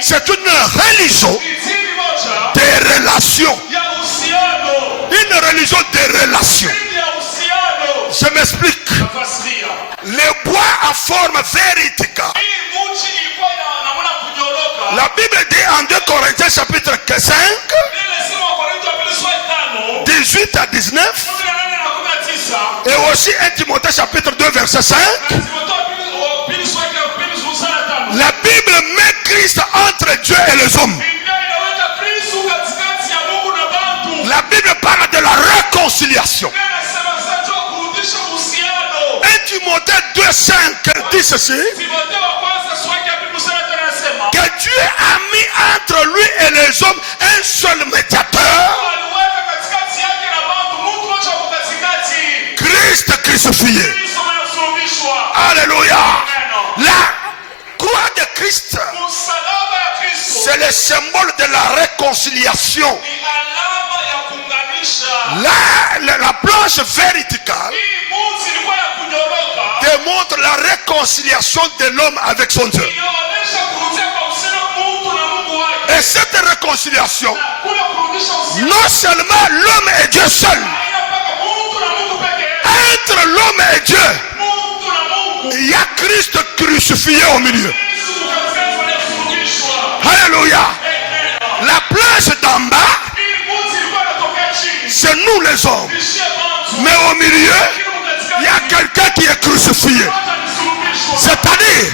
c'est une religion des relations. Une religion des relations. Je m'explique. Les bois en forme verticale. La Bible dit en 2 Corinthiens chapitre 5, 18 à 19, et aussi 1 Timothée chapitre 2 verset 5, la Bible met Christ entre Dieu et les hommes. La Bible parle de la réconciliation. 1 Timothée 2, 5 dit ceci, que Dieu a mis entre lui et les hommes un seul médiateur, Christ crucifié. Alléluia. La croix de Christ, c'est le symbole de la réconciliation. La planche verticale démontre la réconciliation de l'homme avec son Dieu. Et cette réconciliation, non seulement l'homme et Dieu seul, entre l'homme et Dieu, il y a Christ crucifié au milieu. Alléluia. La planche d'en bas, c'est nous les hommes. Mais au milieu, il y a quelqu'un qui est crucifié. C'est-à-dire,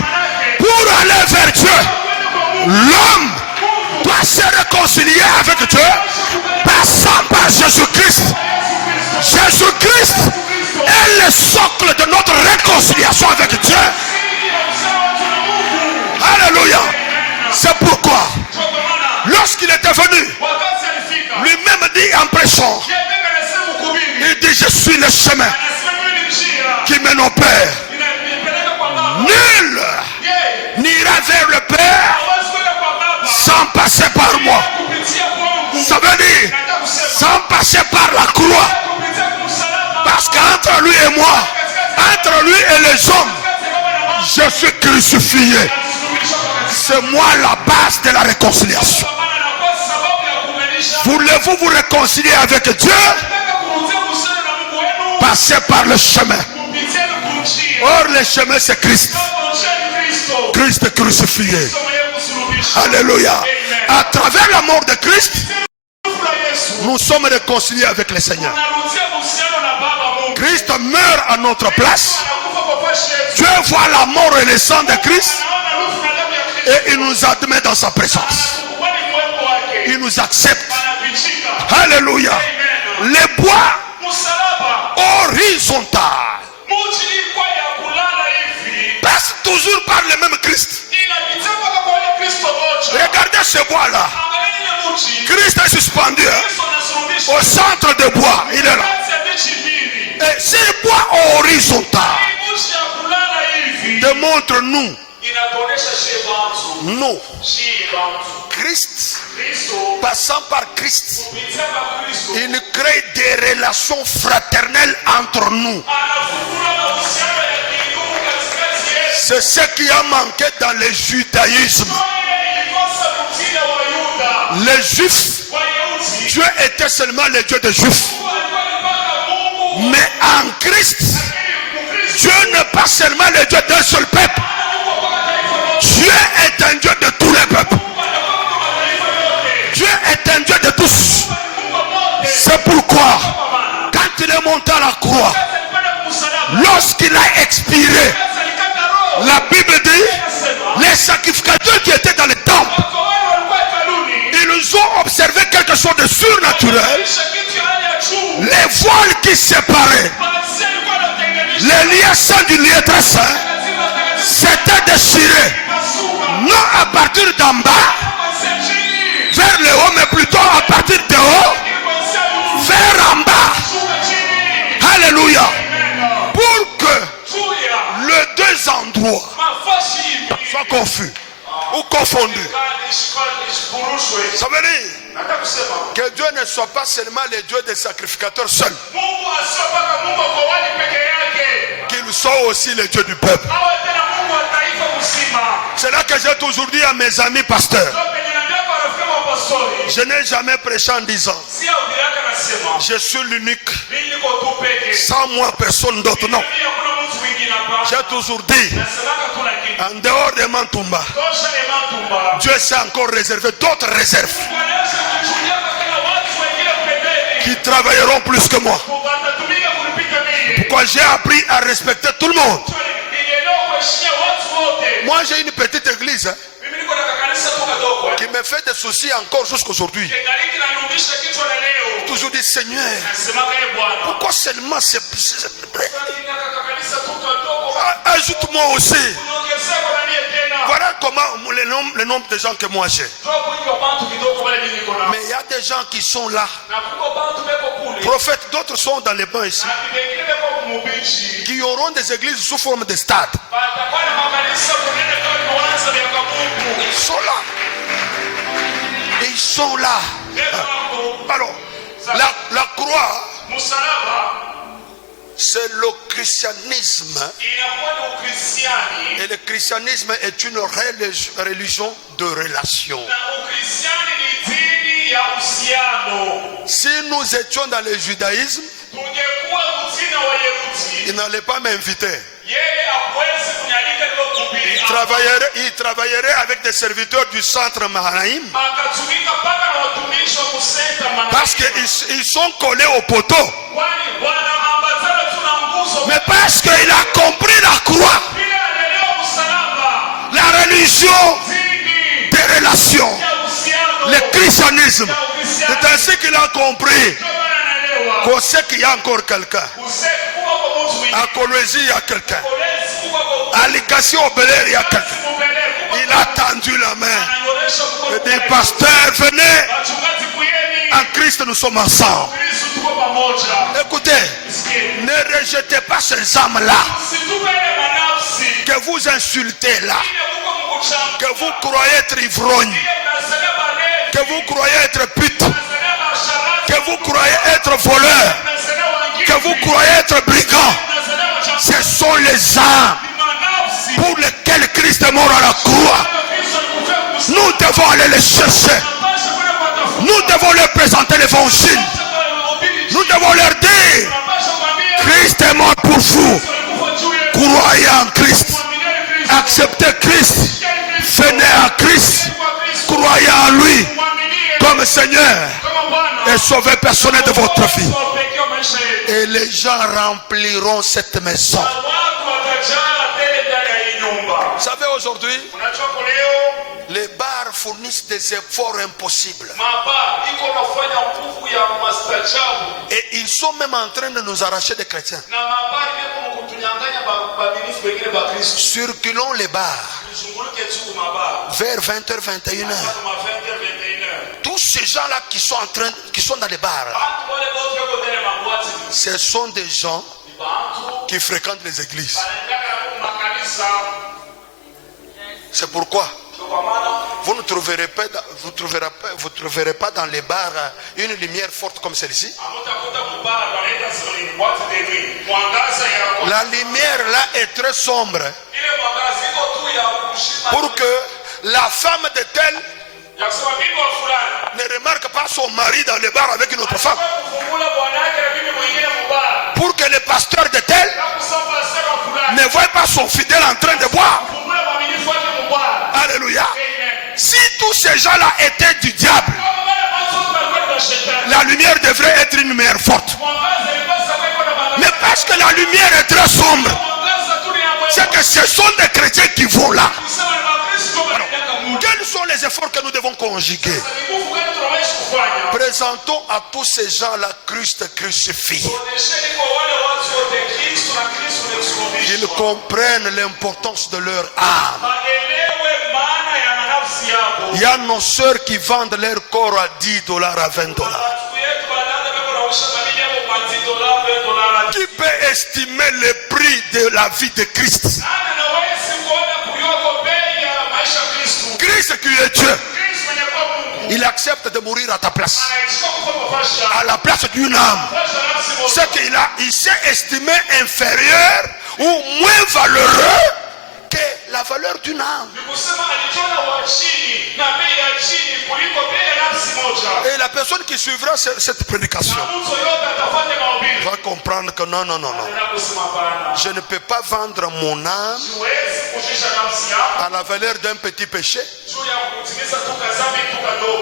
pour aller vers Dieu, l'homme doit se réconcilier avec Dieu, passant par Jésus-Christ. Jésus-Christ est le socle de notre réconciliation avec Dieu. Alléluia. C'est pourquoi, lorsqu'il était venu, lui-même dit en prêchant, il dit: je suis le chemin qui mène au Père. Nul n'ira vers le Père sans passer par moi. Ça veut dire sans passer par la croix. Parce qu'entre lui et moi, entre lui et les hommes, je suis crucifié. C'est moi la base de la réconciliation. Voulez-vous vous réconcilier avec Dieu? Passez par le chemin. Or le chemin c'est Christ. Christ crucifié. Alléluia. À travers la mort de Christ, nous sommes réconciliés avec le Seigneur. Christ meurt à notre place. Dieu voit la mort et le sang de Christ et il nous admet dans sa présence. Il nous accepte. Alléluia. Les bois horizontales passent toujours par le même Christ. Regardez ce bois là. Christ est suspendu au centre de bois. Il est là. Et ces bois horizontaux démontrent nous, Christ, passant par Christ, il crée des relations fraternelles entre nous. C'est ce qui a manqué dans le judaïsme. Les Juifs, Dieu était seulement le Dieu des Juifs. Mais en Christ, Dieu n'est pas seulement le Dieu d'un seul peuple. Dieu est un Dieu de tous les peuples. Dieu est un Dieu de tous. C'est pourquoi, quand il est monté à la croix, lorsqu'il a expiré, la Bible dit, les sacrificateurs qui étaient dans le temple, ils ont observé quelque chose de surnaturel. Les voiles qui séparaient Le lieu saint du lieu très saint s'était déchiré. Non à partir d'en bas vers le haut, mais plutôt à partir de haut vers en bas. Alléluia. Pour que les deux endroits soient confus ou confondus. Ça veut dire que Dieu ne soit pas seulement le Dieu des sacrificateurs seuls, qu'il soit aussi le Dieu du peuple. C'est là que j'ai toujours dit à mes amis pasteurs, je n'ai jamais prêché en disant je suis l'unique, sans moi personne d'autre. Non, j'ai toujours dit, en dehors de Mantumba, Dieu s'est encore réservé d'autres réserves qui travailleront plus que moi. Pourquoi j'ai appris à respecter tout le monde. Moi j'ai une petite église qui me fait des soucis encore jusqu'aujourd'hui. J'ai toujours dit, Seigneur, pourquoi seulement c'est... Ajoute-moi aussi. Voilà comment le nombre de gens que moi j'ai. Mais il y a des gens qui sont là. Prophètes, d'autres sont dans les bancs ici, qui auront des églises sous forme de stade. Ils sont là. Ils sont là. Alors, la croix, c'est le christianisme. Et le christianisme est une religion de relation. Si nous étions dans le judaïsme, il n'allait pas m'inviter. Il travaillerait avec des serviteurs du centre Mahanaïm. Parce qu'ils sont collés au poteau. Mais parce qu'il a compris la croix, la religion des relations, le christianisme. C'est ainsi qu'il a compris qu'on sait qu'il y a encore quelqu'un. À Colosie, il y a quelqu'un. À Likasi, au Bel Air, il y a quelqu'un. Il a tendu la main. Et dit, pasteur, venez. En Christ, nous sommes ensemble. Écoutez, ne rejetez pas ces âmes-là que vous insultez là, que vous croyez être ivrogne, que vous croyez être pute, que vous croyez être voleur, que vous croyez être brigand. Ce sont les âmes pour lesquelles Christ est mort à la croix. Nous devons aller les chercher. Nous devons leur présenter l'évangile. Nous devons leur dire, Christ est mort pour vous. Croyez en Christ. Acceptez Christ. Venez à Christ. Croyez en lui comme Seigneur et sauvez personne de votre vie. Et les gens rempliront cette maison. Vous savez, aujourd'hui, les bars fournissent des efforts impossibles. Et ils sont même en train de nous arracher des chrétiens. Circulons les bars vers 20h, 21h. Tous ces gens-là qui sont dans les bars, ce sont des gens qui fréquentent les églises. C'est pourquoi vous ne trouverez pas dans les bars une lumière forte comme celle-ci. La lumière là est très sombre pour que la femme de tel ne remarque pas son mari dans le bar avec une autre femme. Pour que le pasteur de tel ne voit pas son fidèle en train de boire. Alléluia. Si tous ces gens-là étaient du diable, la lumière devrait être une lumière forte. Mais parce que la lumière est très sombre, c'est que ce sont des chrétiens qui vont là. Alors, quels sont les efforts que nous devons conjuguer? Présentons à tous ces gens-là Christ crucifié. Qu'ils comprennent l'importance de leur âme. Il y a nos sœurs qui vendent leur corps à $10, à $20. Qui peut estimer le prix de la vie de Christ? Christ qui est Dieu. Il accepte de mourir à ta place. À la place d'une âme. C'est qu'il s'est estimé inférieur ou moins valeureux que la valeur d'une âme. Et la personne qui suivra cette prédication va comprendre que non. Je ne peux pas vendre mon âme à la valeur d'un petit péché.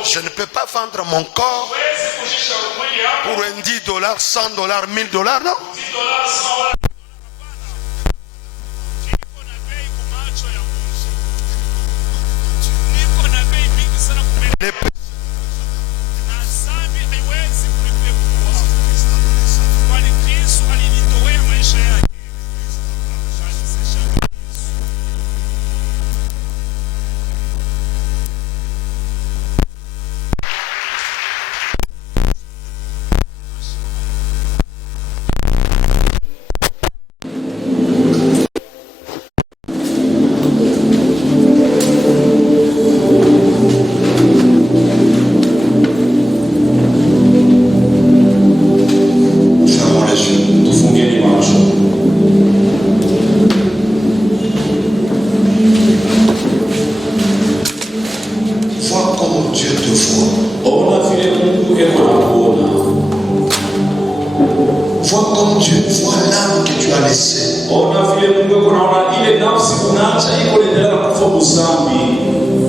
Je ne peux pas vendre mon corps pour un $10, $100, $1000, non?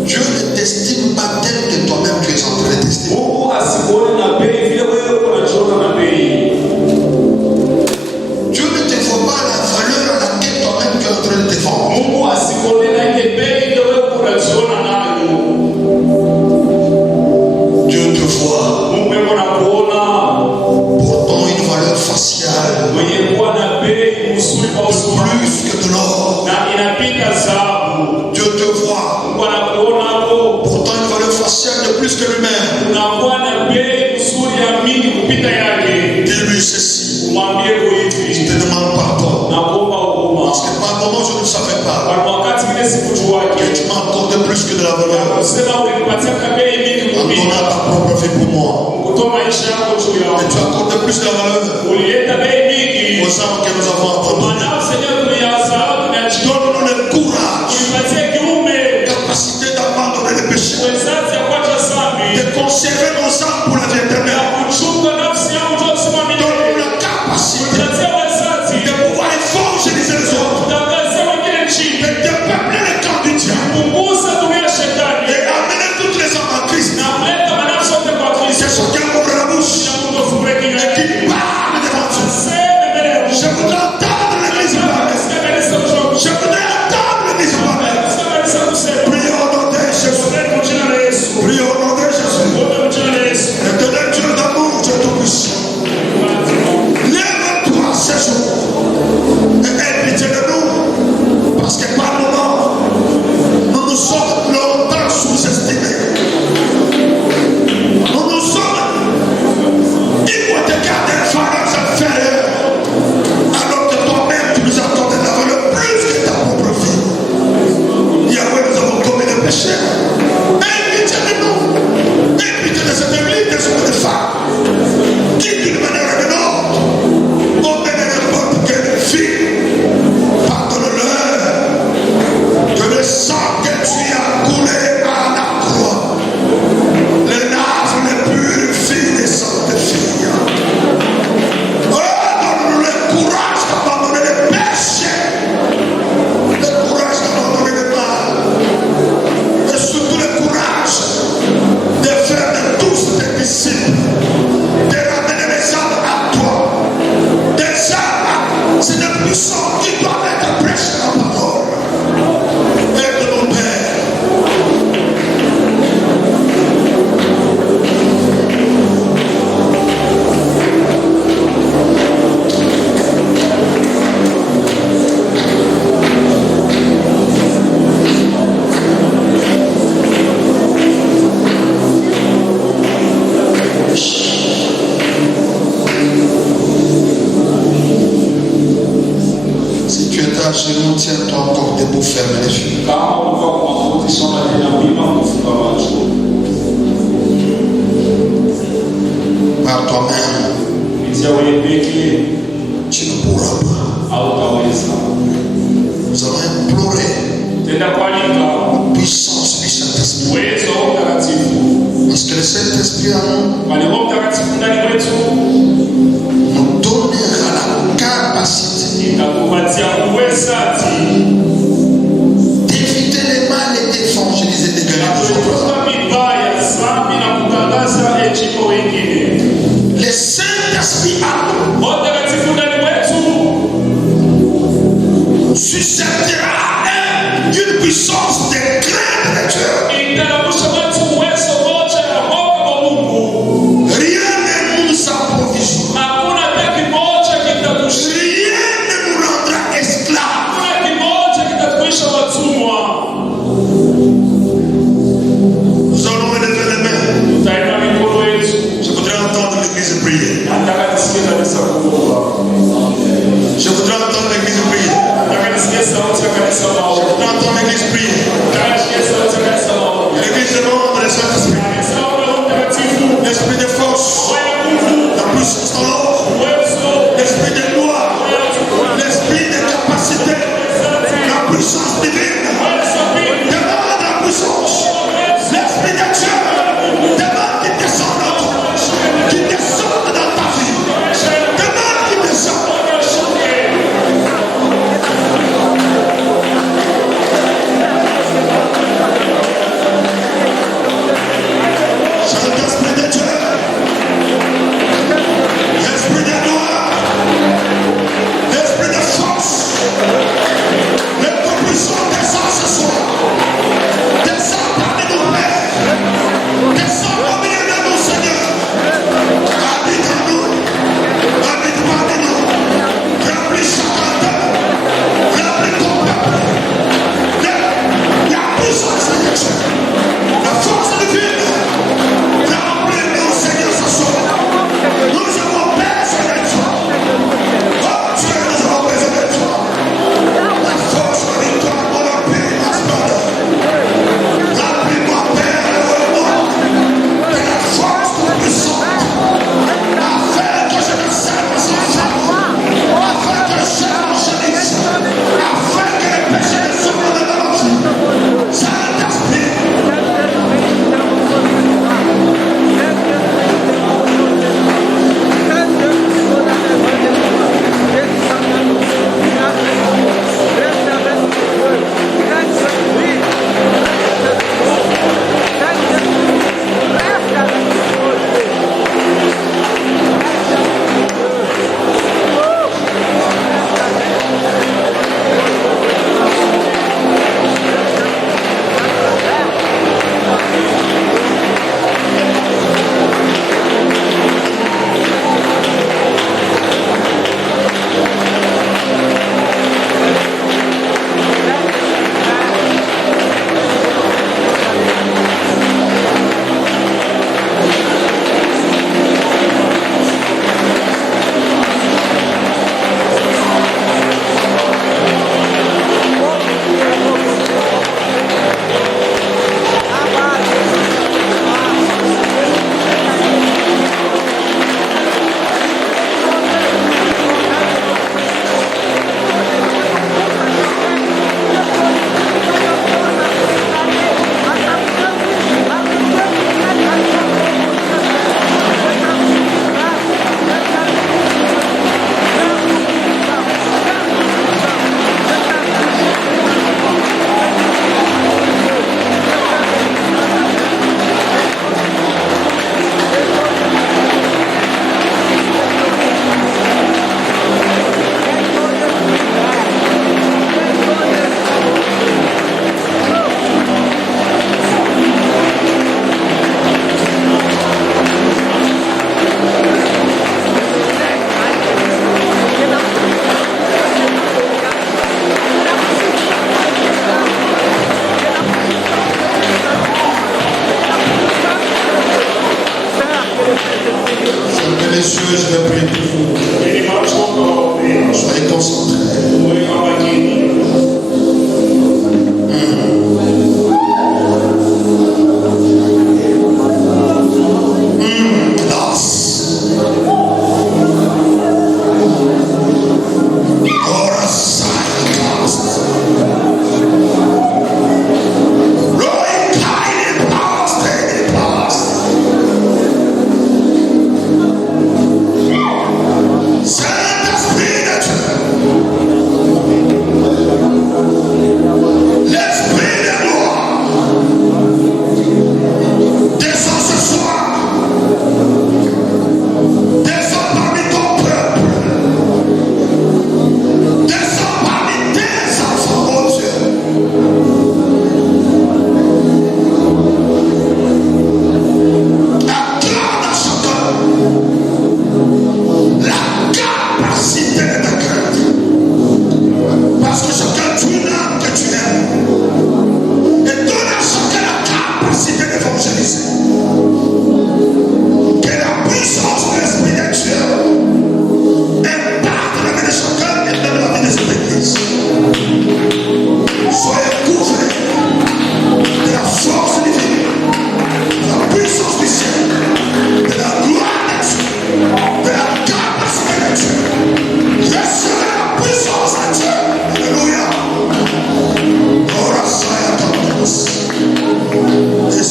Dieu ne t'estime pas tel que toi-même tu es en train de t'estimer. Dieu ne te voit pas la valeur à laquelle toi-même tu es en train de te vendre. Dieu te voit portant une valeur faciale plus que de l'or. Dieu te voit portant une valeur faciale de plus que lui-même. Dis-lui ceci. Je te demande pardon. Parce que par moment je ne savais pas que tu m'as accordé plus que de la valeur. En donnant ta propre vie pour moi. Et tu as accordé plus de la valeur aux âmes que nous avons abandonnées. Donne-nous le courage, capacité d'abandonner le péché, de conserver nos âmes pour la vie éternelle. Donne-nous la capacité de pouvoir évangéliser les autres, de peupler le camp du diable et amener toutes les âmes à Christ. C'est ce qui ouvre la bouche et qui parle devant Dieu. Je voudrais entendre l'église parler. Je voudrais entendre l'église parler. Prions au nom de Jésus. Prions au nom de Jésus. Éternel Dieu d'amour, Dieu tout-puissant. que le Saint-Esprit en nous Bali Roho Mtakatifu ndani mwetu nous donnera la capacité itakupatia uwezaji d'éviter les mal et d'évangéliser des gars des autres. kuepuka mibaya dhambi na kutangaza ejiko wengine. Le Saint-Esprit en nous Roho Mtakatifu ndani mwetu suscitera une puissance de craindre Dieu. italamusha watu uwezo moja ya hofu wa Mungu. Rien ne nous approvisionne. Hakuna hata kimoja kitatushinda. Rien ne nous rendra esclaves. Hakuna kimoja kitatuisha watumwa. Nous allons lever les mains. Tutainua mikono yetu. Je voudrais entendre l'église prier. Nataka nisikie kabisa kuomba. Je voudrais entendre l'église prier. Nataka nisikie sauti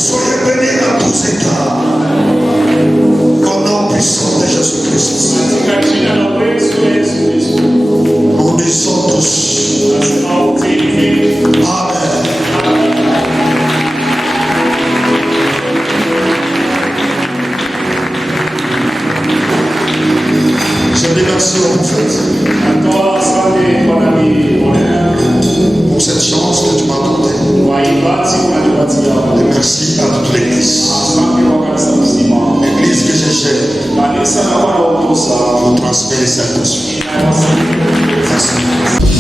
Soyez bénis dans tous états. Au nom puissant de Jésus-Christ. Katika jina la Yesu Kristo. Nous disons tous. Nasema wote hivi. Amen. Je dis merci au prophète Natoa asante kwa nabii Bwana pour cette chance que tu m'as accordée. kwa ibati unanipatia. Et merci à toute l'église. Asante kwa kanisa mzima. L'église que je gère Kanisa na wanaoongoza pour transmettre les saints. inawasaidia. Merci.